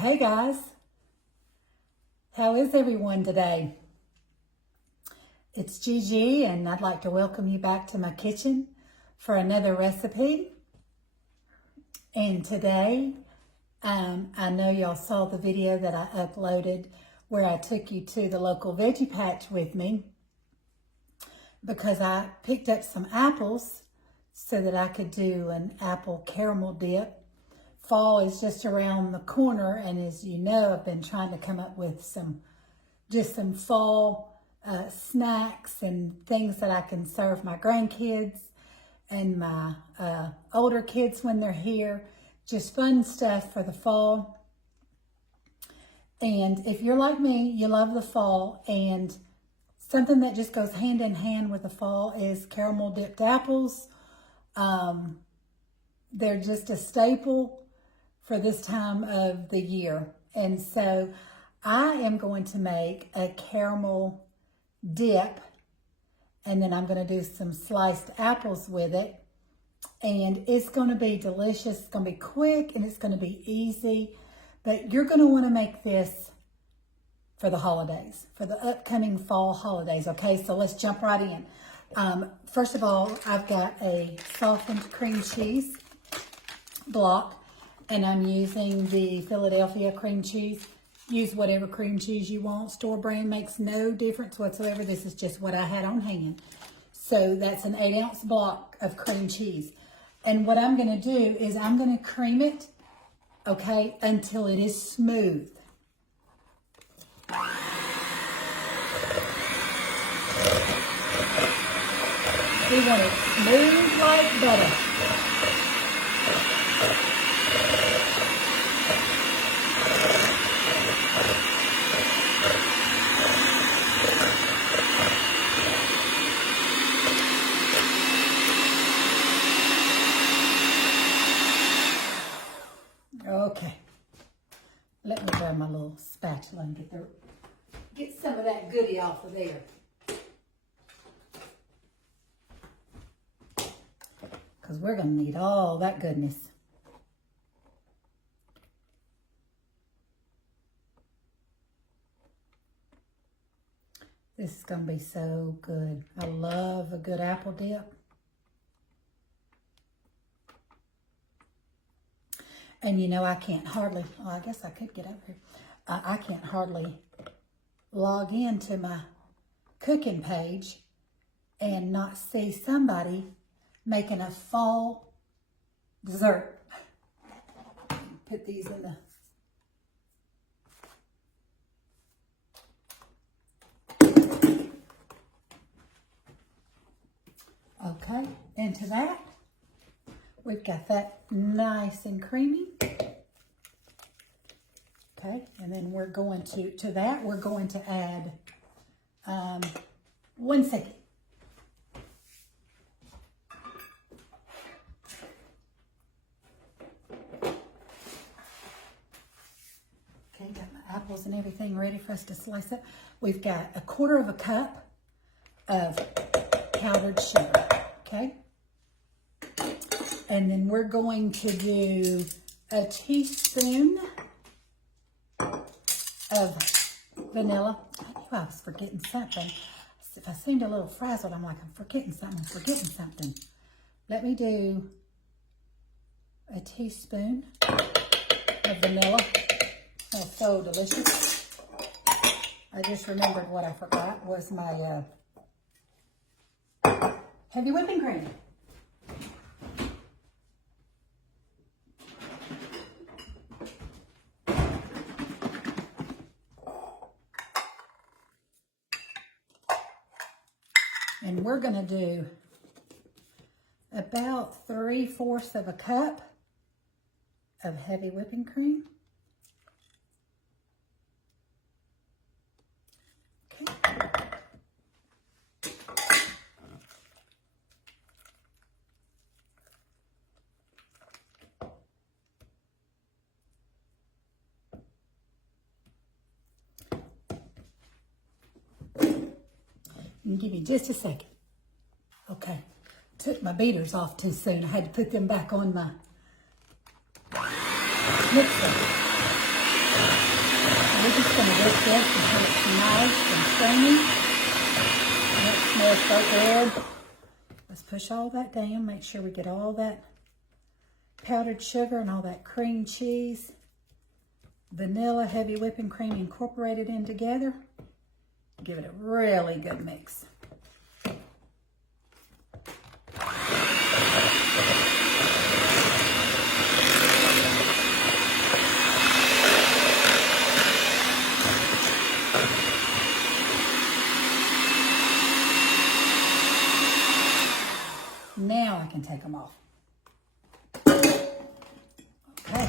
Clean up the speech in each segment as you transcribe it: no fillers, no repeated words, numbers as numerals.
Hey guys, how is everyone today? It's Gigi and I'd like to welcome you back to my kitchen for another recipe. And today, I know y'all saw the video that I uploaded where I took you to the local veggie patch with me because I picked up some apples so that I could do an apple caramel dip. Fall is just around the corner, and as you know, I've been trying to come up with some fall snacks and things that I can serve my grandkids and my older kids when they're here. Just fun stuff for the fall. And if you're like me, you love the fall, and something that just goes hand in hand with the fall is caramel dipped apples. They're just a staple for this time of the year. And so I am going to make a caramel dip, and then I'm going to do some sliced apples with it. And it's going to be delicious. It's going to be quick and it's going to be easy. But you're going to want to make this for the holidays, for the upcoming fall holidays. Okay, so let's jump right in. First of all, I've got a softened cream cheese block. And I'm using the Philadelphia cream cheese. Use whatever cream cheese you want. Store brand makes no difference whatsoever. This is just what I had on hand. So that's an 8-ounce block of cream cheese. And what I'm going to do is I'm going to cream it, okay, until it is smooth. We want it smooth like butter. Okay, let me grab my little spatula and get some of that goodie off of there. Because we're going to need all that goodness. This is going to be so good. I love a good apple dip. And you know, I can't hardly, well, I guess I could get up here. I can't hardly log into my cooking page and not see somebody making a fall dessert. Put these in the okay, into that. We've got that nice and creamy. Okay, and then we're going to that, we're going to add 1 second. Okay, got my apples and everything ready for us to slice it. We've got 1/4 cup of powdered sugar, okay? And then we're going to do a teaspoon of vanilla. I knew I was forgetting something. If I seemed a little frazzled, I'm like, I'm forgetting something. Let me do a teaspoon of vanilla. Smells so delicious. I just remembered what I forgot was my heavy whipping cream. And we're going to do about 3/4 cup of heavy whipping cream. Okay. And give me just a second. Okay, took my beaters off too soon. I had to put them back on my mixer. we're just going to whisk this until it's nice and creamy. And it smells so good. Let's push all that down. Make sure we get all that powdered sugar and all that cream cheese, vanilla, heavy whipping cream incorporated in together. Give it a really good mix. Now I can take them off. Okay,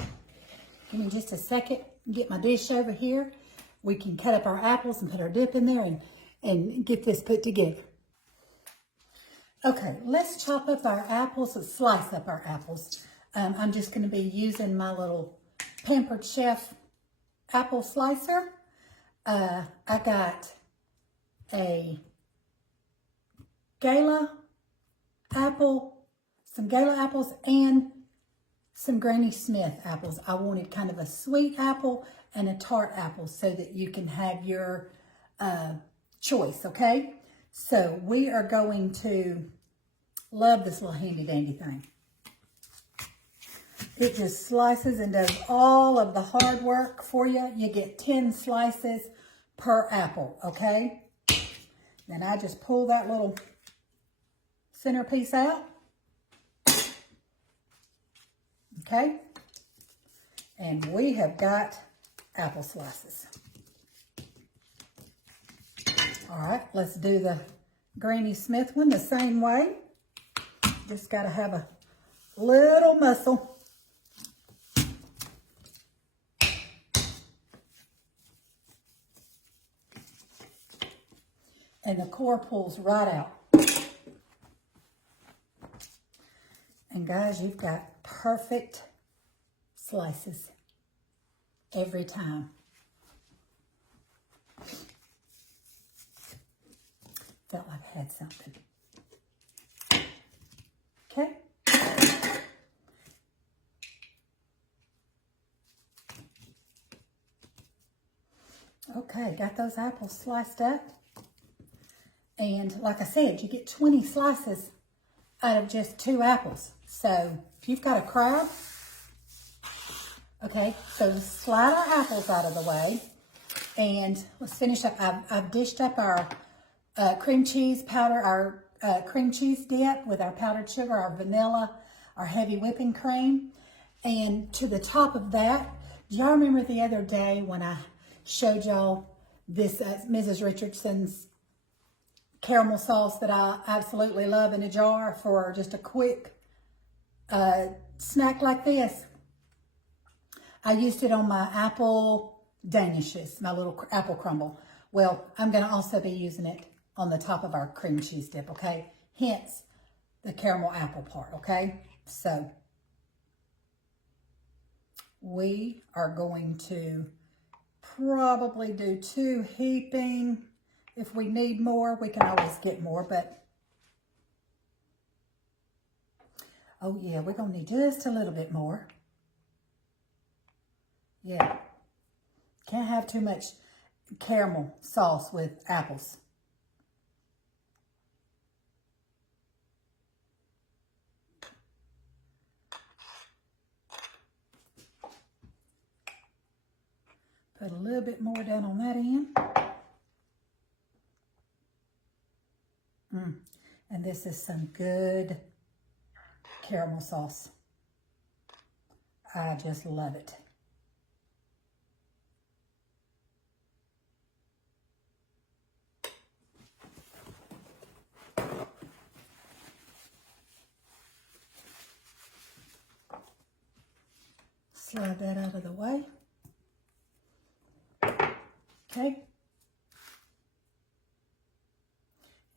give me just a second, get my dish over here. We can cut up our apples and put our dip in there and get this put together. Okay, let's chop up our apples, let's slice up our apples. I'm just gonna be using my little Pampered Chef apple slicer. I got a Gala apple, some Gala apples, and some Granny Smith apples. I wanted kind of a sweet apple and a tart apple so that you can have your choice, okay? So we are going to love this little handy dandy thing. It just slices and does all of the hard work for you. You get 10 slices per apple, okay? Then I just pull that little centerpiece out. Okay? And we have got apple slices. All right, let's do the Granny Smith one the same way. Just got to have a little muscle. And the core pulls right out. And guys, you've got perfect slices every time. Felt like I had something. Okay. Okay, got those apples sliced up. And like I said, you get 20 slices out of just 2 apples. So if you've got a crowd, okay, so slide our apples out of the way. And let's finish up. I've dished up our cream cheese powder, our cream cheese dip with our powdered sugar, our vanilla, our heavy whipping cream. And to the top of that, do y'all remember the other day when I showed y'all this Mrs. Richardson's caramel sauce that I absolutely love in a jar for just a quick snack like this? I used it on my apple danishes, my little apple crumble. Well, I'm going to also be using it on the top of our cream cheese dip, okay? Hence the caramel apple part, okay? So we are going to probably do 2 heaping. If we need more, we can always get more, but oh yeah, we're gonna need just a little bit more. Yeah, can't have too much caramel sauce with apples. Put a little bit more down on that end. And this is some good caramel sauce. I just love it. Slide that out of the way. Okay.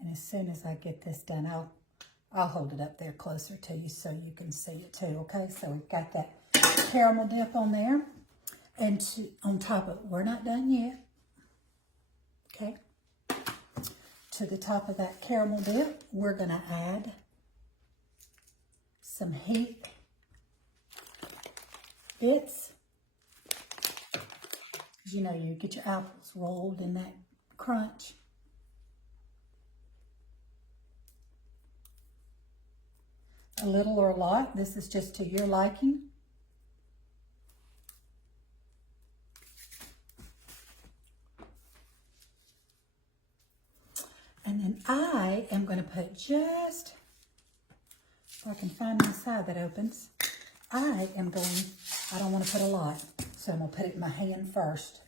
And as soon as I get this done, I'll hold it up there closer to you so you can see it too, okay? So we've got that caramel dip on there. And on top of it, we're not done yet, okay? To the top of that caramel dip, we're gonna add some heaped bits Because you know, you get your apples rolled in that crunch. A little or a lot, this is just to your liking. And then I am going to put just, if I can find my side that opens, I don't want to put a lot, so I'm going to put it in my hand first.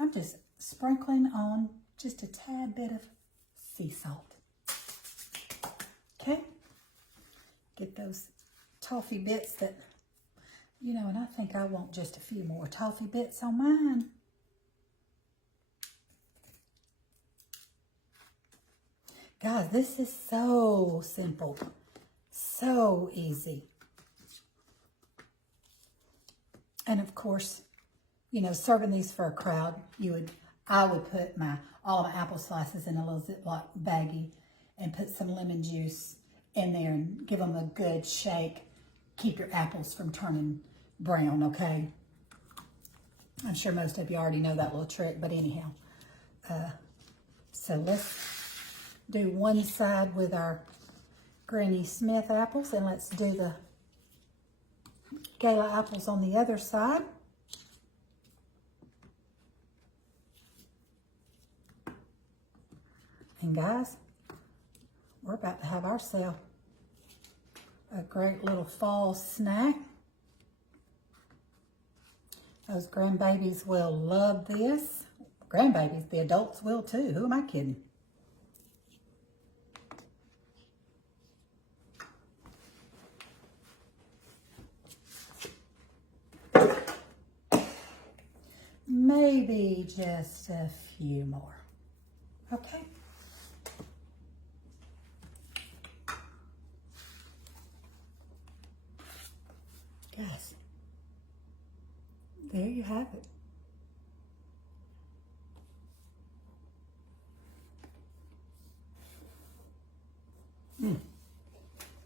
I'm just sprinkling on just a tad bit of sea salt. Okay? Get those toffee bits that, you know, and I think I want just a few more toffee bits on mine. Guys, this is so simple, so easy. And of course, you know, serving these for a crowd, I would put all my apple slices in a little Ziploc baggie and put some lemon juice in there and give them a good shake. Keep your apples from turning brown, okay? I'm sure most of you already know that little trick, but anyhow. So let's do one side with our Granny Smith apples, and let's do the Gala apples on the other side. And guys, we're about to have ourselves a great little fall snack. Those grandbabies will love this. Grandbabies, the adults will too. Who am I kidding? Maybe just a few more. Okay. Guys, there you have it.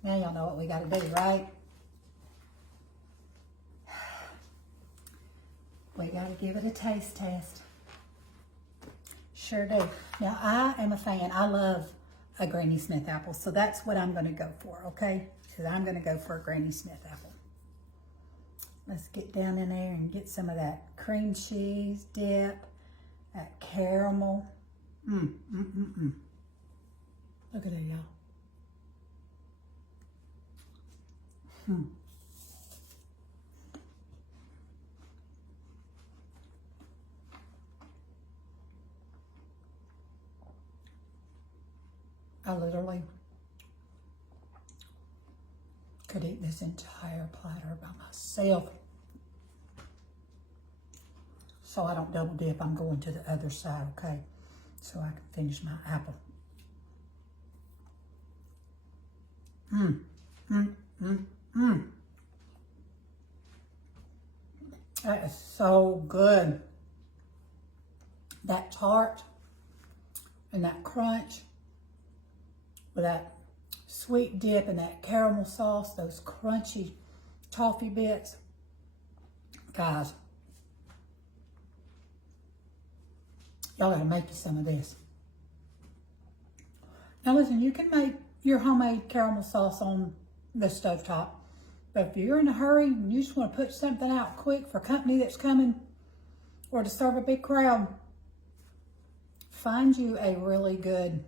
Now y'all know what we got to do, right? We got to give it a taste test. Sure do. Now, I am a fan. I love a Granny Smith apple, so that's what I'm going to go for, okay? So I'm going to go for a Granny Smith apple. Let's get down in there and get some of that cream cheese dip, that caramel. Look at that, y'all. I literally could eat this entire platter by myself. So I don't double dip, I'm going to the other side, okay? So I can finish my apple. That is so good. That tart and that crunch with that sweet dip and that caramel sauce, those crunchy toffee bits. Guys, y'all gotta make you some of this. Now listen, you can make your homemade caramel sauce on the stovetop, but if you're in a hurry and you just want to put something out quick for company that's coming or to serve a big crowd, find you a really good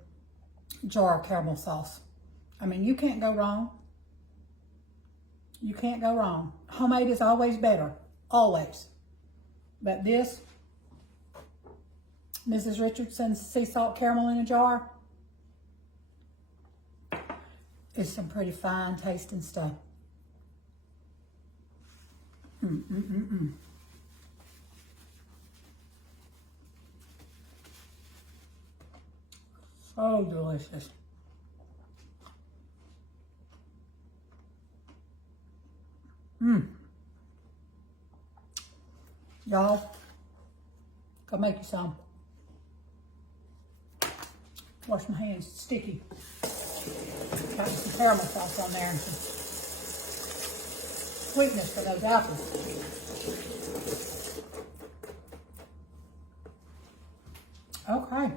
jar of caramel sauce. I mean, you can't go wrong. You can't go wrong. Homemade is always better, always. But this, Mrs. Richardson's sea salt caramel in a jar, is some pretty fine tasting stuff. So delicious. Y'all, go make you some. Wash my hands, it's sticky. Got some caramel sauce on there and some sweetness for those apples. Okay.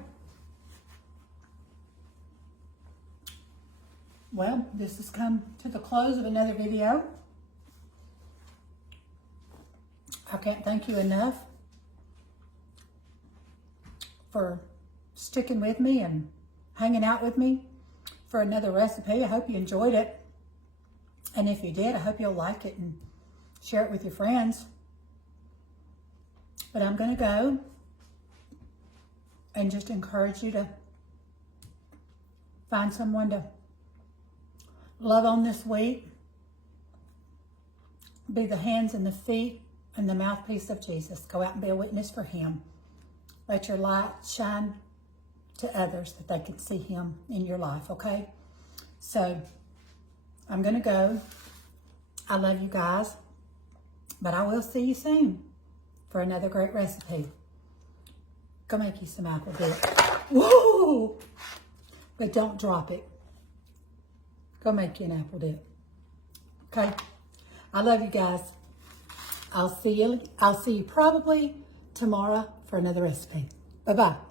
Well, this has come to the close of another video. I can't thank you enough for sticking with me and hanging out with me for another recipe. I hope you enjoyed it. And if you did, I hope you'll like it and share it with your friends. But I'm going to go and just encourage you to find someone to love on this week. Be the hands and the feet and the mouthpiece of Jesus. Go out and be a witness for him. Let your light shine to others that they can see him in your life, okay? So I'm going to go. I love you guys, but I will see you soon for another great recipe. Go make you some apple dip. Whoa! But don't drop it. Go make you an apple dip. Okay? I love you guys. I'll see you probably tomorrow for another recipe. Bye-bye.